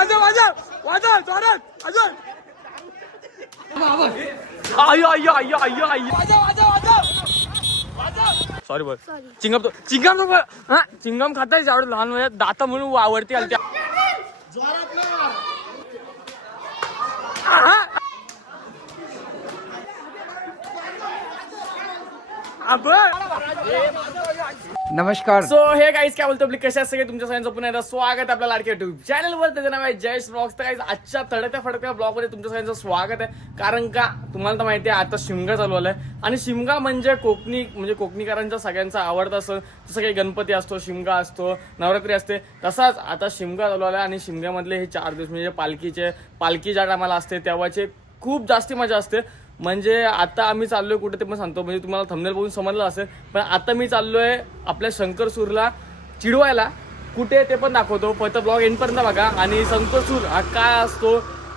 वाजव वाजव वाजव जोरात अजून आयो आयो आयो आयो आयो वाजव वाजव वाजव सॉरी बोल चिंगम तो चिंगम हा चिंगम खाताय जेवढं लहान वयात दाता म्हणून आवडते आलत्या नमस्कार. सो हे गाईस काय बोलतो आपली कशा सगळे तुमच्या सगळ्यांचं पुन्हा एकदा स्वागत आपल्या लाडक्या युट्यूब चॅनलवर. त्याचं नाव आहे जयेश ब्लॉग्स. तर गाईस आजच्या तडक्या फडक्या ब्लॉग मध्ये तुमच्या सगळ्यांचं स्वागत आहे. कारण का तुम्हाला तर माहिती आहे आता शिमगा चालू आलाय आणि शिमगा म्हणजे कोकणीकरांचा सगळ्यांचा आवडता सण. जसं काही गणपती असतो, शिमगा असतो, नवरात्री असते, तसाच आता शिमगा चालू आलाय. आणि शिमग्यामधले हे 4 दिवस म्हणजे पालखी ज्या टायमाला असते तेव्हाचे खूप जास्ती मजा असते. म्हणजे आता आम्ही चाललोय कुठे ते पण सांगतो, म्हणजे तुम्हाला थंबनेल बघून समजलं असेल. पण आता मी चाललोय आपल्या शंकरसूरला चिडवायला. कुठे ते पण दाखवतो, फक्त ब्लॉग एंडपर्यंत बघा. आणि शंकरसूर हा काय असतो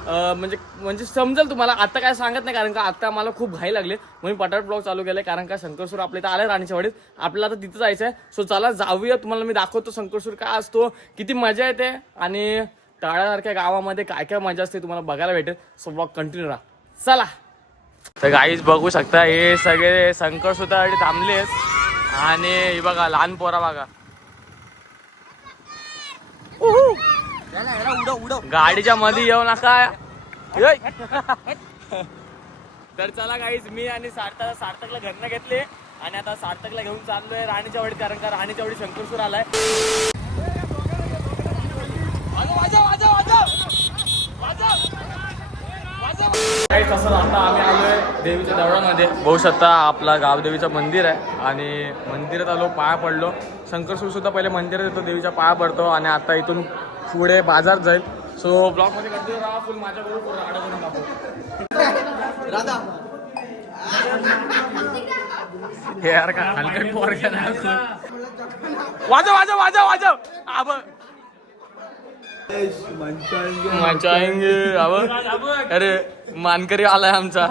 म्हणजे समजेल तुम्हाला. आता काय सांगत नाही कारण का आता मला खूप घाई लागले म्हणून पटापट ब्लॉग चालू केलाय. कारण का शंकरसूर आपल्या इथं आलाय राणीच्या वाडीत, आपल्याला आता तिथं जायचं आहे. सो चला जाऊया, तुम्हाला मी दाखवतो शंकरसूर काय असतो, किती मजा येते आणि टाळ्यासारख्या गावामध्ये काय काय मजा असते तुम्हाला बघायला भेटेल. सो ब्लॉग कंटिन्यू राहा. चला. तर गाईज बघू शकता हे सगळे शंकरसूरसाठी थांबलेत आणि हे बघा लहान पोरा बघा गाडीच्या मध्ये येऊ नका. तर चला गाईज मी आणि सार्थकला घरनं घेतले आणि आता सार्थकला घेऊन चाललोय राणीच्या वाडीत. कारण का राणीच्या वाडीत शंकरसूर आलाय. तसं आता आम्ही आलोय देवीच्या देवळामध्ये. बघू शकता आपला गावदेवीचं मंदिर आहे आणि मंदिरात आलो, पाया पडलो. शंकरसूर सुद्धा पहिले मंदिरात येतो, देवीच्या पाया पडतो आणि आता इथून पुढे बाजार जाईल. सो ब्लॉग मध्ये कंटिन्यू राहा. फुल माझ्याकडून अडकून दाखव हे यार का हलकट पोर वाजव वाजव वाजव वाजव आब मंचाएंगे अब. अरे मानकरी आलाय आमचा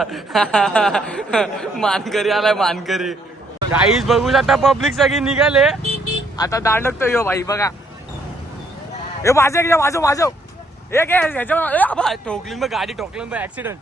मानकरी. गाईज बघू शकता पब्लिक सगळी निघाले. आता दांडकतो यो भाई बघा. हे वाजव हे काय ह्याच्या ठोकलीन बघ गाडी, ठोकलीन बघ ऍक्सिडेंट.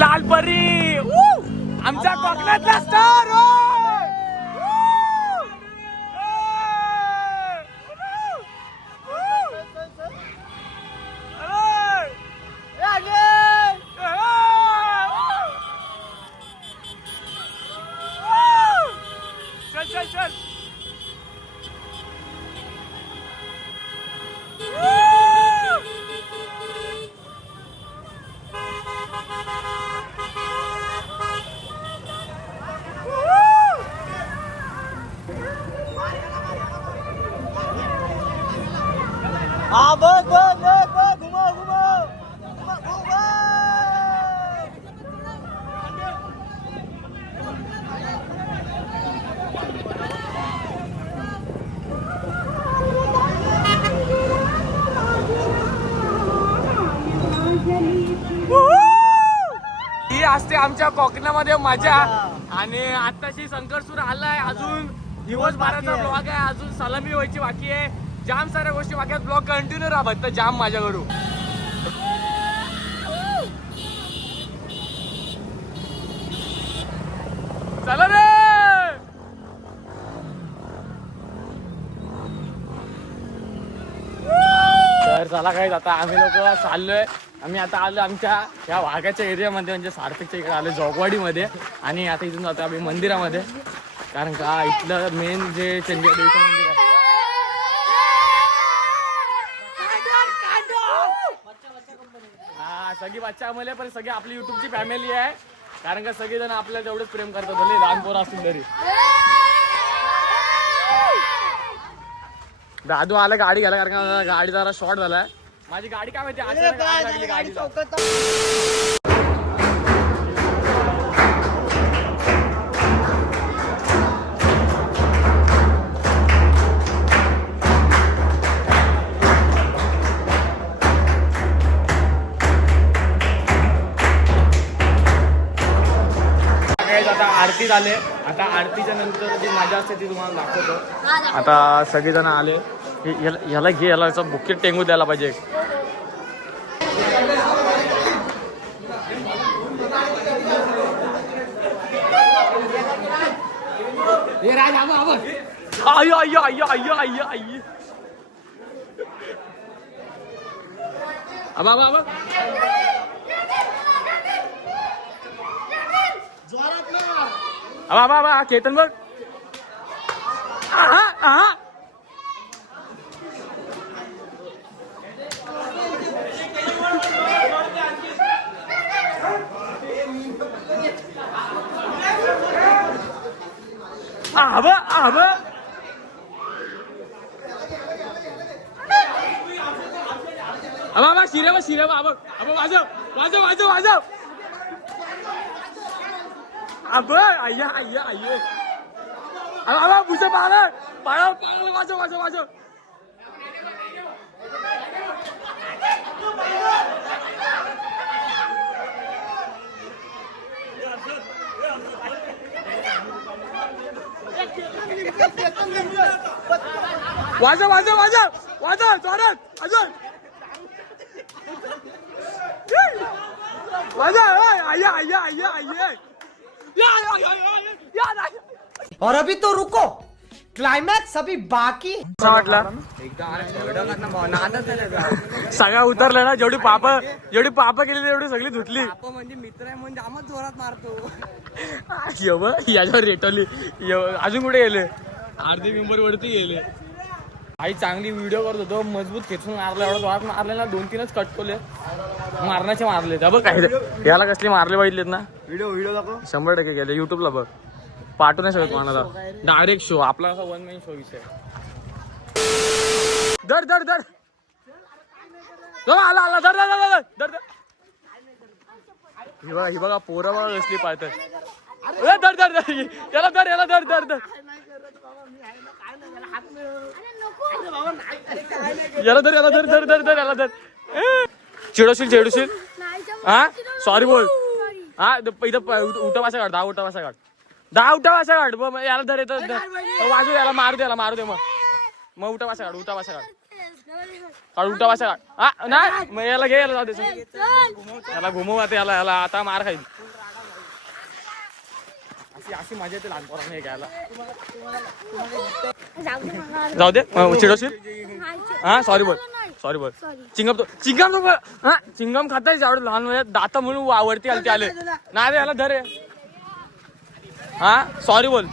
लालपरी आमच्या कोकणातला स्टार. चल ही असते आमच्या कोकणामध्ये मजा. आणि आताशी शंकरसूर आलाय, अजून दिवसभराचा ब्लॉग आहे, अजून सलामी व्हायची बाकी आहे, जाम साऱ्या गोष्टी बाकी आहेत. ब्लॉग कंटिन्यू राहा फक्त जाम माझ्या करू. चला रे. तर चला काय आता आम्ही लोक चाललोय. आम्ही आता आलो आमच्या या वाघाच्या एरियामध्ये, म्हणजे सार्थकच्या इकडे आलो जोगवाडीमध्ये. आणि आता इथून जातो आम्ही मंदिरामध्ये, कारण का इथलं मेन जे चंदीगड देवीचं मंदिर आहे. हा सगळी बच्चा आम्हाला पण सगळी आपली युट्यूबची फॅमिली आहे. कारण का सगळेजण आपल्याला तेवढंच प्रेम करतात भले लहान पोरं असतील तरी. दादू आला गाडी घ्यायला कारण का गाडी जरा शॉर्ट झालाय. माझी गाडी काय माहिती अचानक आग लागली गाडीला. आता आरती झाले. आता आरतीच्या नंतर जी मजा असते ती तुम्हाला दाखवतो. आता सगळेजण आले. याला घे, याला बुकेट टेंगू द्यायला पाहिजे. अय्यो अय्यो अय्यो अय्यो अय्यो अय्यो आबा आबा आबा आबा केतन बघ. आबा आबा आबा आबा शिरे शिरे आबा आबा वाजव वाजव वाजव वाजव आबा अय्या अय्या अय्यो आबा बुझे पाळा पाळा वाजव वाजव वाजव वाजव वाजव वाजव वाजव जोरात अजून वाजव आया आया आया आया और अभी तो रुको, क्लाइमैक्स अभी बाकी. वाटला सगळा उतरला ना. जेवढी पाप केली तेवढी सगळी धुतली. म्हणजे मित्र आहे म्हणजे आम्हाला जोरात मारतो. याच्यावर रेटवली. अजून कुठे गेले? अर्धे मेंबर वरती गेले. आई चांगली व्हिडिओ करत होतो. मजबूत खेचून मारला. एवढा जोरात मारले ना. 2-3च कटकोले मारण्याचे मारले. बघ काय याला कसले मारले बघितलेत ना. व्हिडिओ दाखव. 100% गेले. युट्यूबला बघ. पाठवू नाही शकत कोणाला. डायरेक्ट शो आपला असा 1 मॅन शो विषय. दर दर दर आला आला दर दर दर दर दर. ही बघा पोरं बघा कसली पाळतात. दर दर दर याला दर याला दर दर दर याला दर याला दर दर दर दर याला दर. चिडवशील चिडवशील. हा सॉरी बोल. हा इथं उठा वासा काढ. 10 उठा वासा काढ. 10 उठा वासा काढ. याला धर येतं वाजू. याला मारू दे. याला मारू दे. मग उठा वासा काढ. उठा वासा काढ. काढ उठा वासा काढ. हा नाही मग याला घे. याला जाऊ दे. याला घुमव आता. याला याला आता मार खाईल. अशी मजा येते लहानपणाने घ्यायला. जाऊ दे. चिडवशील. हा सॉरी बोल. सॉरी बोल. चिंगम तो हा चिंगम खाताय जेवढं लहान वयात दाता म्हणून वरती आलते आले नाही रे. याला धर. हा सॉरी बोल.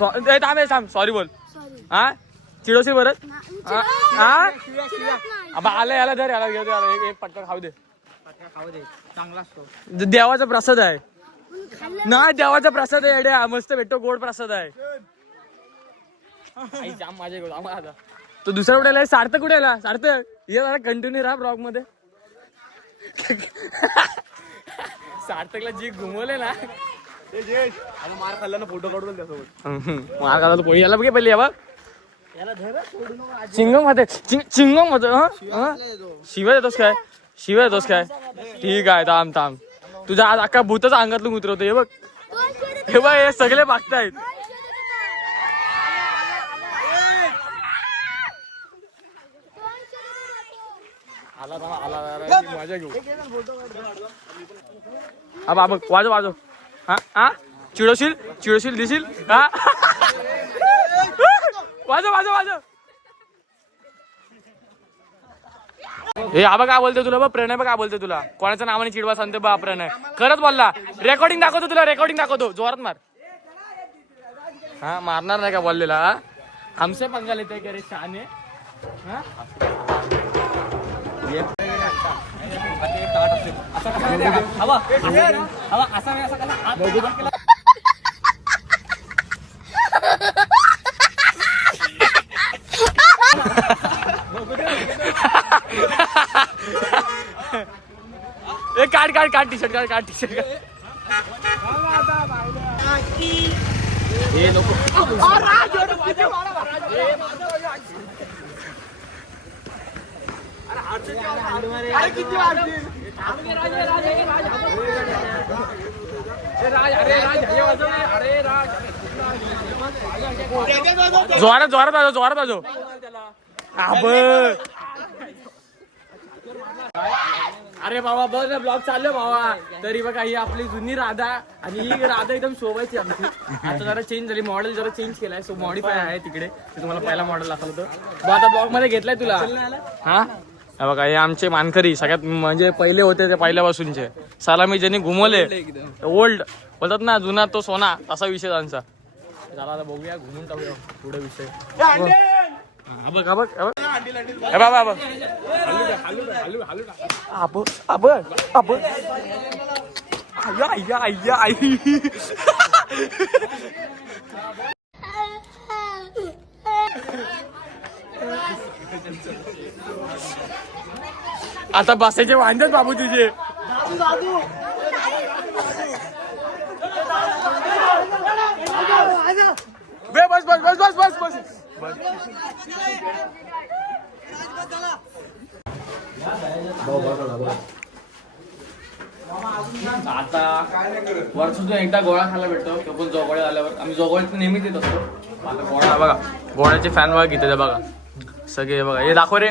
थांब सॉरी बोल. हा चिडवशील परत. हा आला याला धर. याला घेऊ दे. एक पटका खाऊ दे. चांगला असतो. देवाचा प्रसाद आहे. नाही देवाचा प्रसाद आहे. एड्या मस्त भेटतो. गोड प्रसाद आहे. आई जाम माझ्या घेऊ आता. तो दुसरा कुठे आला? सार्थक कुठे आला? सार्थक ये जरा कंटिन्यू राहा ब्लॉग मध्ये. सार्थकला जी घुमवले ना. मार खाल्ला ना. फोटो काढून त्यासोबत मार खाल्ला पोळी. याला बघे पहिले. बघ चिंगम खाते. चिंगम होत. शिव्या देतोस काय? शिव्या देतोस काय? ठीक आहे थांब थांब. तुझ्या आज अख्खा भूतच अंगातून उतरवतो. हे बघ हे बघ हे सगळे मागतायत. आला आला मजा घेऊ. हा बाबा वाजव वाजव. हा हा चिडवशील चिडवशील दिशील. हा वाजव वाजव वाजव. हे आबा काय बोलते तुला? बघ प्रणय बघ काय बोलते तुला. कोणाच्या नावाने चिडवा सांगते बा प्रणय. खरंच बोलला. रेकॉर्डिंग दाखवतो तुला. रेकॉर्डिंग दाखवतो. जोरात मार. हा मारणार नाही का बोललेला. हमसे पंगा लेते क्या रे शहाणे. काढ काढ काढ टी शर्ट काढ काढ टी शर्ट काढ. हे नको. जोरात जोरात आजो जोरात आजो. अरे बाबा बघ ना ब्लॉग चाललो बाबा. तरी बघा ही आपली जुनी राधा आणि ही राधा एकदम शोभायची आमची. आता जरा चेंज झाली, मॉडेल जरा चेंज केलाय, सो मॉडिफाय आहे तिकडे. ते तुम्हाला पहिला मॉडेल दाखवलं होतं. आता ब्लॉग मध्ये घेतलाय तुला. हा बघा हे आमचे मानकरी सगळ्यात म्हणजे पहिले होते ते पहिल्यापासूनचे. सलामी ज्यांनी घुमवले ओल्ड बोलतात ना, जुना तो सोना, तसा विषय त्यांचा. चला आता बघूया, घुमून टाकूया पुढे विषय. बघ बघ बाबा बघ आता बसायचे वांदेच बाबू तुझे. बस बस बस बस बस बस. आता वर्षातून एकदा गोळा खायला भेटतो. कपल जोगोळे आल्यावर आम्ही जोगोळ्यात नेहमीच येत असतो. आता गोळा बघा, गोळ्याचे फॅन बघा किती बघा सगळे. बघा हे दाखव रे.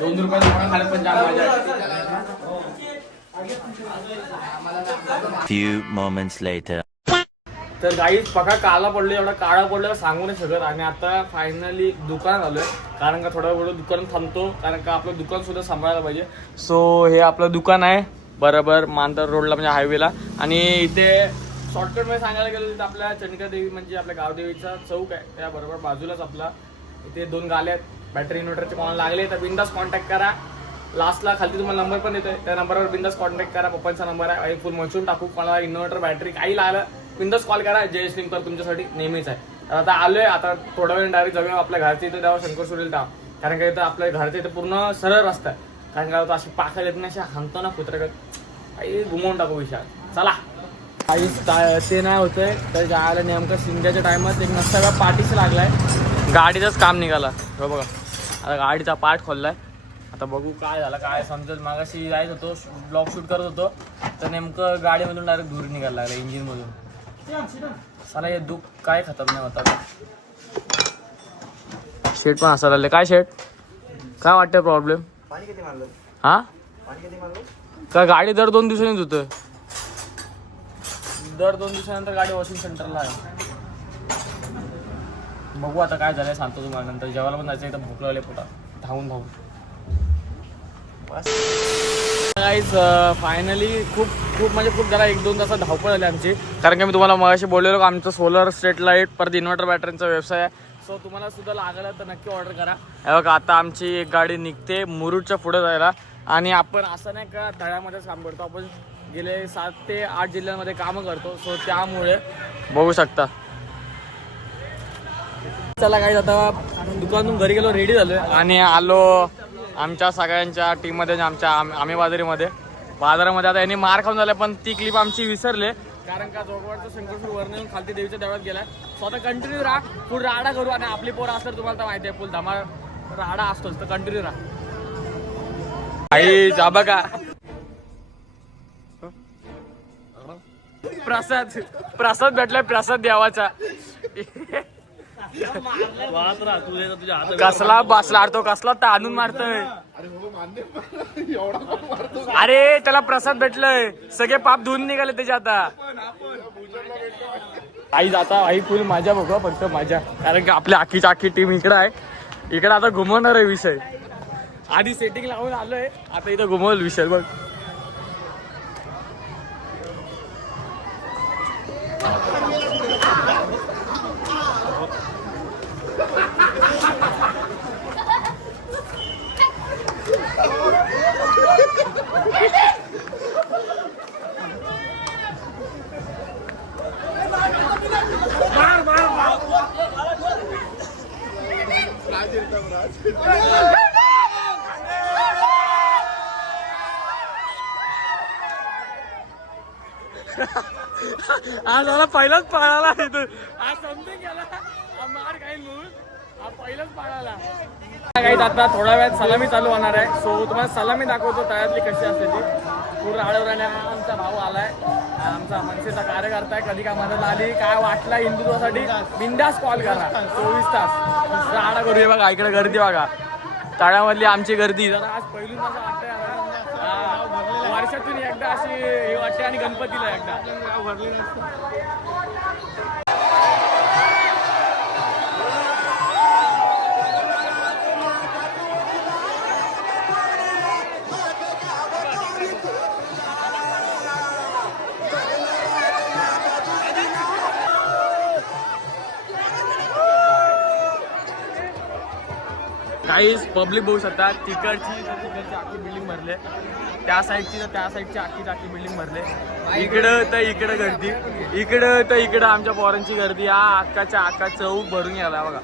2 रुपयाचा गोळा खायला पण जाम मजा आहे. Few moments later. तर गाईच पका काला पडलो, एवढा काळा पडलेला सांगू नाही शकत. आणि आता फायनली दुकानात आलोय, कारण का थोडा वेळ दुकान थांबतो, कारण का आपलं दुकान सुद्धा सांभाळायला पाहिजे. सो हे आपलं दुकान आहे बरोबर मानतर रोडला, म्हणजे हायवेला. आणि इथे शॉर्टकट मध्ये सांगायला गेलं तर आपल्या चंडिका देवी म्हणजे आपल्या गावदेवीचा चौक आहे, त्या बरोबर बाजूलाच आपला इथे 2 गाले आहेत. बॅटरी इन्व्हर्टरचे कोणाला लागले तर बिंदास कॉन्टॅक्ट करा. लास्टला खाली तुम्हाला नंबर पण देतोय, त्या नंबरवर बिंदास कॉन्टॅक्ट करा. पप्पांचा नंबर आहे, फुल मोजून टाकू. कोणाला इन्व्हर्टर बॅटरी काही लागलं बिंदास कॉल करा. जय स्लिम तर तुमच्यासाठी नेहमीच आहे. तर आता आलोय, आता थोडा वेळ डायरेक्ट जाऊया आपल्या घरच्या इथे द्यावं शंकर सुरेल टाव, कारण का इथं आपल्या घरच्या इथे पूर्ण सरळ रस्ता आहे. कारण का अशी पाखा येत नाही, अशी हाणतो ना कुत्र्याकडे, काही घुमवून टाकू विषय. चला काहीच ते नाही होतंय. तर जायला नेमकं शिंद्याच्या टायमात एक नसता पाठीच लागलाय, गाडीचाच काम निघाला. हो बघा आता गाडीचा पार्ट खोललाय. आता बघू काय झालं काय समजेल. मागाशी जायच होतो, ब्लॉग शूट करत होतो, तर नेमकं गाडीमधून डायरेक्ट धूर निघायला लागला इंजिन मधून. चला हे दुःख काय खतम नाही होता. शेट पण हसायला लागले. काय शेट काय वाटतं प्रॉब्लेम? हा का गाडी दर 2 दिवसांनीच होतं? दर 2 दिवसानंतर गाडी वॉशिंग सेंटरला आहे. बघू आता काय झालंय, सांगतो तुम्हाला नंतर. जेवायला पण जायचं, एकदम भूक लागले पोटा धावून धावून. गाईज फायनली खूप म्हणजे खूप जरा 1-2 तासात धावपळ झाली आमची, कारण की मी तुम्हाला मगाशी बोललेलो का आमचं सोलर स्ट्रीट लाईट परत इन्व्हर्टर बॅटरीचा व्यवसाय आहे. सो तुम्हाला सुद्धा लागलं तर नक्की ऑर्डर करा. हे बघा आता आमची एक गाडी निघते मुरुडच्या पुढे जायला. आणि आपण असं नाही का तळ्यामध्येच काम करतो, आपण गेले 7 ते 8 जिल्ह्यांमध्ये कामं करतो. सो त्यामुळे बघू शकता. चला गाईज आता दुकानातून घरी गेलो, रेडी झालोय आणि आलो आमच्या सगळ्यांच्या टीममध्ये, आमच्या आम्ही बाजारामध्ये. आता यांनी मार खाऊन झाला, पण ती क्लिप आमची विसरले, कारण का जोगवाडचं शंकरसूर वर्ण येऊन खालती देवीच्या देवळात गेलाय. स्वतः कंटिन्यू राहा, फुल राडा करू. आणि आपली पोरं असतात तुम्हाला तर माहिती आहे, फुल धमाल राडा असतोच, तर कंटिन्यू राहा. आई जाबा का प्रसाद भेटलाय, प्रसाद देवाचा. कसला बसला तो, कसला ताणून मारतोय. अरे त्याला प्रसाद भेटलंय, सगळे पाप धुवून निघाले त्याच्या. आता आई जाता आई फुल माझ्या बघा, फक्त माझ्या, कारण की आपल्या आखी टीम इकडे आहे. इकडे आता घुमवणार आहे विषय. आधी सेटिंग लावून आलोय, आता इथं घुमवल विषय बघ. आज मला पहिलाच पाळाला इथून आज समजून गेला मार काही म्हणून हा पहिलाच पाळाला काही आता थोड्या वेळात सलामी चालू होणार आहे. सो तुम्हाला सलामी दाखवतो तळ्यातली कशी असते ती. पूर्ण आळवराने आमचा भाऊ आलाय, आमचा मनसेचा कार्यकर्ता आहे. कधी का मदत आली काय वाटला हिंदुत्वासाठी बिंदास कॉल करा. 24 तास राडा करूया. बघा इकडे गर्दी बघा, तळ्यामधली आमची गर्दी जरा आज पहिलून असं वाटतंय वर्षातून एकदा अशी हे वाटते आणि गणपतीला एकदा भरली काहीच पब्लिक बघू शकता. तिकडची आखी बिल्डिंग भरले, त्या साईडची तर त्या साईडची आखी बिल्डिंग भरले. इकडं तर इकडं गर्दी, इकडं तर इकडं आमच्या पोरांची गर्दी. हा अक्का चौक भरून गेला बघा.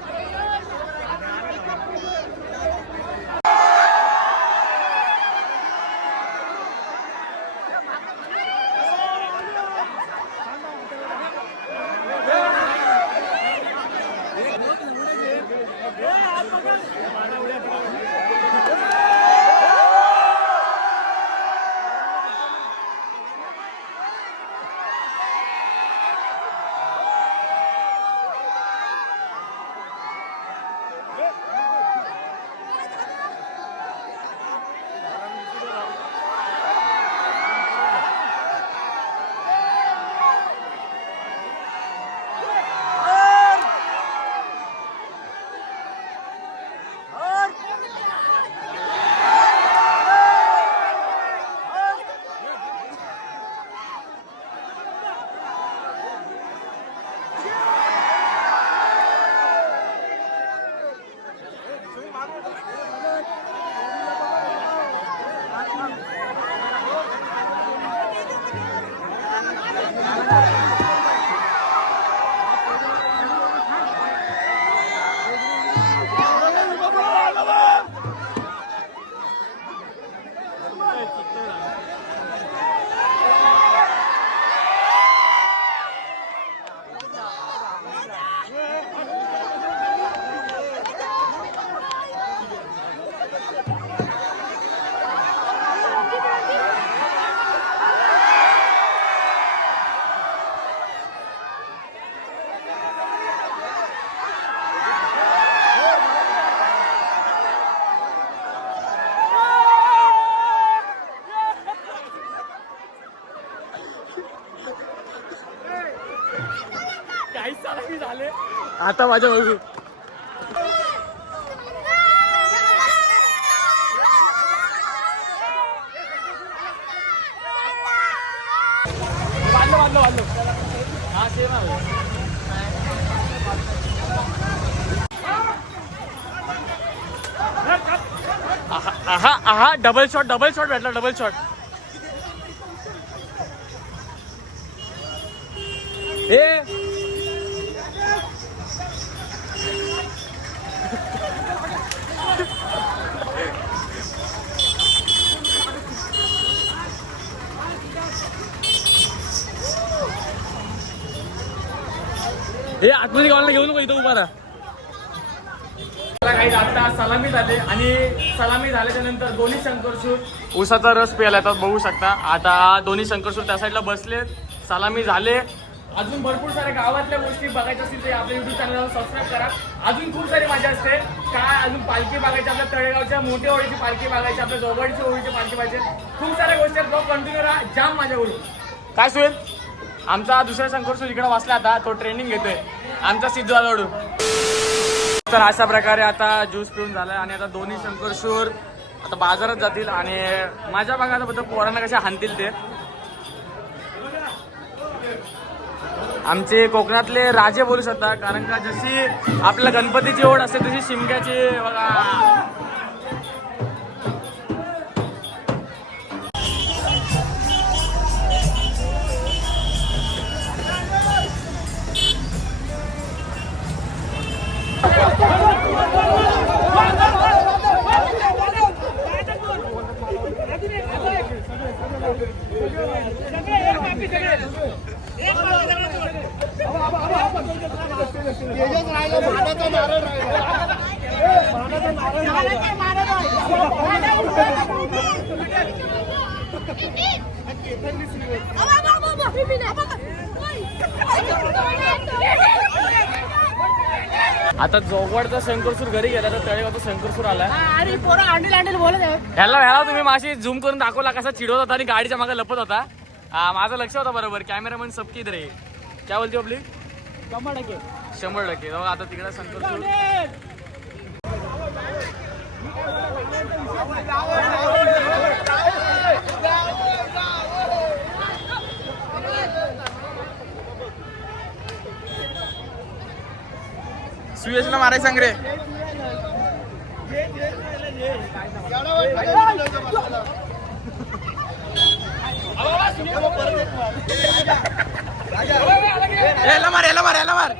झाले आता माझ्या बघू. वाढलो हा सेम आहे. आहा डबल शॉट भेटला. डबल शॉट हे आतमध्ये गावाला घेऊ नको, इथं उभा राहा. काही आता सलामी झाले आणि सलामी झाल्याच्या नंतर दोन्ही शंकरशूर ऊसाचा रस प्यायला येतात बघू शकता. आता दोन्ही शंकरशूर त्या साईडला बसले, सलामी झाले. अजून भरपूर साऱ्या गावातल्या गोष्टी बघायच्या असतील तर आपल्या युट्यूब चॅनलला सबस्क्राईब करा. अजून खूप सारी मजा असते. काय अजून पालखी बघायची, आपल्या तळेगावच्या मोठ्या होळीची पालखी बघायची, आपल्या जवळची होळीची पालखी बघायची. खूप साऱ्या गोष्टी आहेत. ब्लॉग कंटिन्यू राहा. जाम माझ्या करू काय सुवेल. आमचा दुसरा शंकरशूर इकडे वाचला, आता तो ट्रेनिंग घेतोय आमचा सिद्धवाडू. तर अशा प्रकारे आता ज्यूस पिऊन झालाय आणि आता दोन्ही शंकरशूर आता बाजारात जातील आणि माझ्या भागात बद्दल पोरांना कशा हाणतील ते. आमचे कोकणातले राजे बोलू शकता, कारण का जशी आपल्या गणपतीची ओढ असते तशी शिमग्याची बघा. आता जोगवाडचा शंकरसूर घरी गेला तर तळेगावचा शंकरसूर आला. अरे पोरा अंडील बोलत आहे. ह्याला तुम्ही माशी झूम करून दाखवला कसा चिडवत होता आणि गाडीच्या मागे लपत होता. माझं लक्ष होता बरोबर. कॅमेरामॅन सबकी इधर आहे. क्या बोलते पब्लिक? 100%. आता तिकडे शंकरसूर सुयशला मारायचं सांग रे. याला मार याला मार याला मार.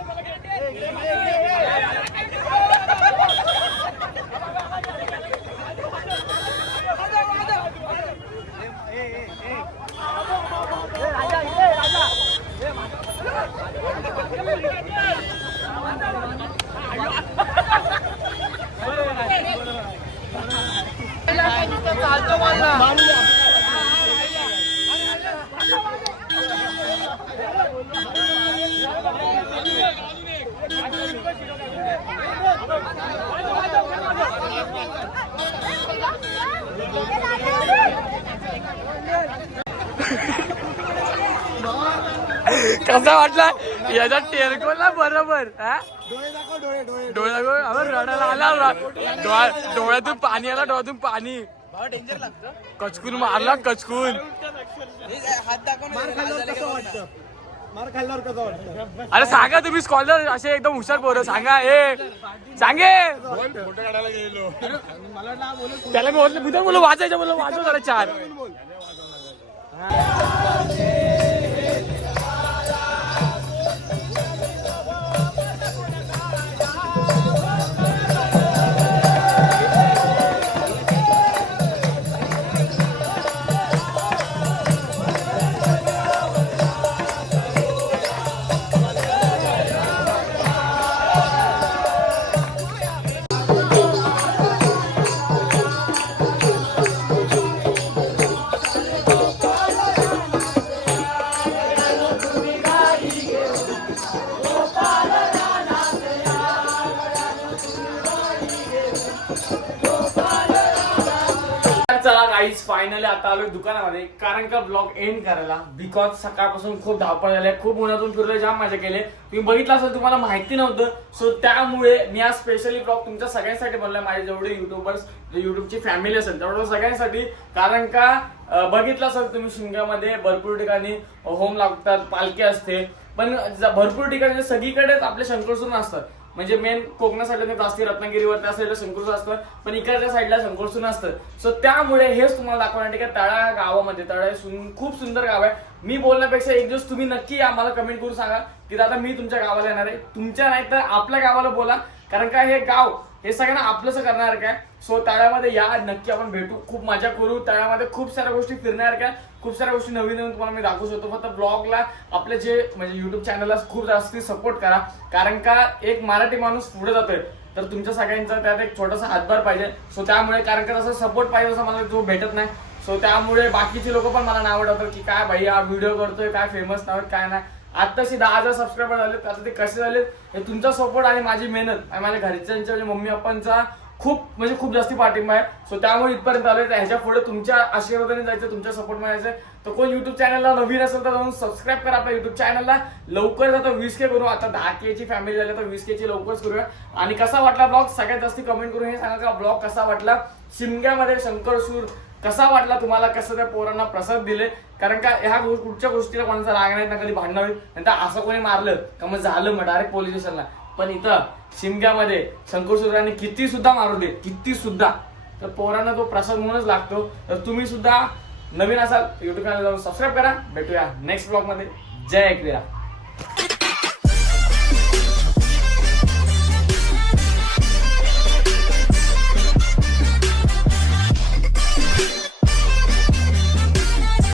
कसा वाटला याचा टेरकोला बरोबर. डोळे दाखव. रडायला आला. डोळ्यातून पाणी आला. डोळ्यातून पाणी. कचकून मारला. कचकून अरे सांगा तुम्ही स्कॉलर असे एकदम हुशार पोरं. सांगा ए सांगे त्याला मी बोलतो बोल वाचायचं बोल वाचव जरा 4. चला गाईज फायनली आता आलोय दुकानामध्ये कारण का ब्लॉग एंड करायला. बिकॉज सकाळपासून खूप धावपळ झाली. खूप उन्हातून फिरलोय. जाम मजा केली. तुम्ही बघितलं असेल तुम्हाला माहिती नव्हतं. सो त्यामुळे मी आज स्पेशली ब्लॉग तुमच्या सगळ्यांसाठी बनलोय. माझे जेवढे युट्यूबर्स युट्यूबची फॅमिली असेल तेवढं सगळ्यांसाठी. कारण का बघितलं असेल तुम्ही शिमग्यामध्ये भरपूर ठिकाणी होम लागतात. पालखी असते. पण भरपूर ठिकाणी सगळीकडेच आपले शंकरसूर नसतात. म्हणजे मेन कोकणा साईडला जास्ती रत्नागिरीवर त्या साईडला शंकरसूर असतं. पण इकडच्या साईडला शंकरसूर नसतं. सो त्यामुळे हेच तुम्हाला दाखवण्यासाठी का तळा गावामध्ये तळा खूप सुंदर गाव आहे. मी बोलण्यापेक्षा एक दिवस तुम्ही नक्की आम्हाला कमेंट करून सांगा की दादा मी तुमच्या गावाला येणार आहे. तुमच्या नाही तर आपल्या गावाला बोला. कारण का हे गाव हे सगळ्यांना आपलंच करणार काय. सो तळ्यामध्ये या नक्की आपण भेटू. खूप मजा करू. तळ्यामध्ये खूप साऱ्या गोष्टी फिरण्यासारख्या. खूप साऱ्या गोष्टी नवीन नवीन तुम्हाला मी दाखवू शकतो. फक्त ब्लॉगला आपले जे म्हणजे युट्यूब चॅनलला खूप जास्ती सपोर्ट करा. कारण का एक मराठी माणूस पुढे जातोय तर तुमच्या सगळ्यांचा त्यात एक छोटासा हातभार पाहिजे. सो त्यामुळे कारण का तसं सपोर्ट पाहिजे असं मला जो भेटत नाही. सो त्यामुळे बाकीचे लोक पण मला नाव ठेवतात की काय भाई हा व्हिडिओ करतोय काय फेमस नाव काय नाही. आत्ताशी 10,000 सबस्क्रायबर झालेत. आता ते कसे झालेत हे तुमचा सपोर्ट आणि माझी मेहनत आणि माझ्या घरच्यांच्या म्हणजे मम्मी पप्पांचा खूप जास्ती पाठिंबा आहे. सो त्यामुळे इथपर्यंत आलोय. ह्याच्या पुढे तुमच्या आशीर्वादाने जायचं. तुमच्या सपोर्ट मिळायचं. तर कोण युट्यूब चॅनलला नवीन असेल तर जाऊन सबस्क्राईब करा आपल्या युट्यूब चॅनलला. लवकर आता 20K करू. आता 10K ची फॅमिली झाली तर 20K लवकरच करूया. आणि कसा वाटला ब्लॉग सगळ्यात जास्ती कमेंट करून हे सांगा का ब्लॉग कसा वाटला. शिमग्यामध्ये शंकरसूर कसा वाटला तुम्हाला. कसं त्या पोरांना प्रसाद दिले. कारण का ह्या कुठच्या गोष्टीला कोणाचा राग नाही ना कधी भांडण होईल. नंतर असं कोणी मारलं का मग झालं मग डायरेक्ट पोलीस स्टेशनला. पण इथं शिमग्यामध्ये शंकरसूरांनी किती सुद्धा मारू दे किती सुद्धा तर पोरांना तो प्रसाद म्हणूनच लागतो. तर तुम्ही सुद्धा नवीन असाल युट्यूब चॅनल जाऊन सबस्क्राईब करा. भेटूया नेक्स्ट ब्लॉग मध्ये. जय एकविरा.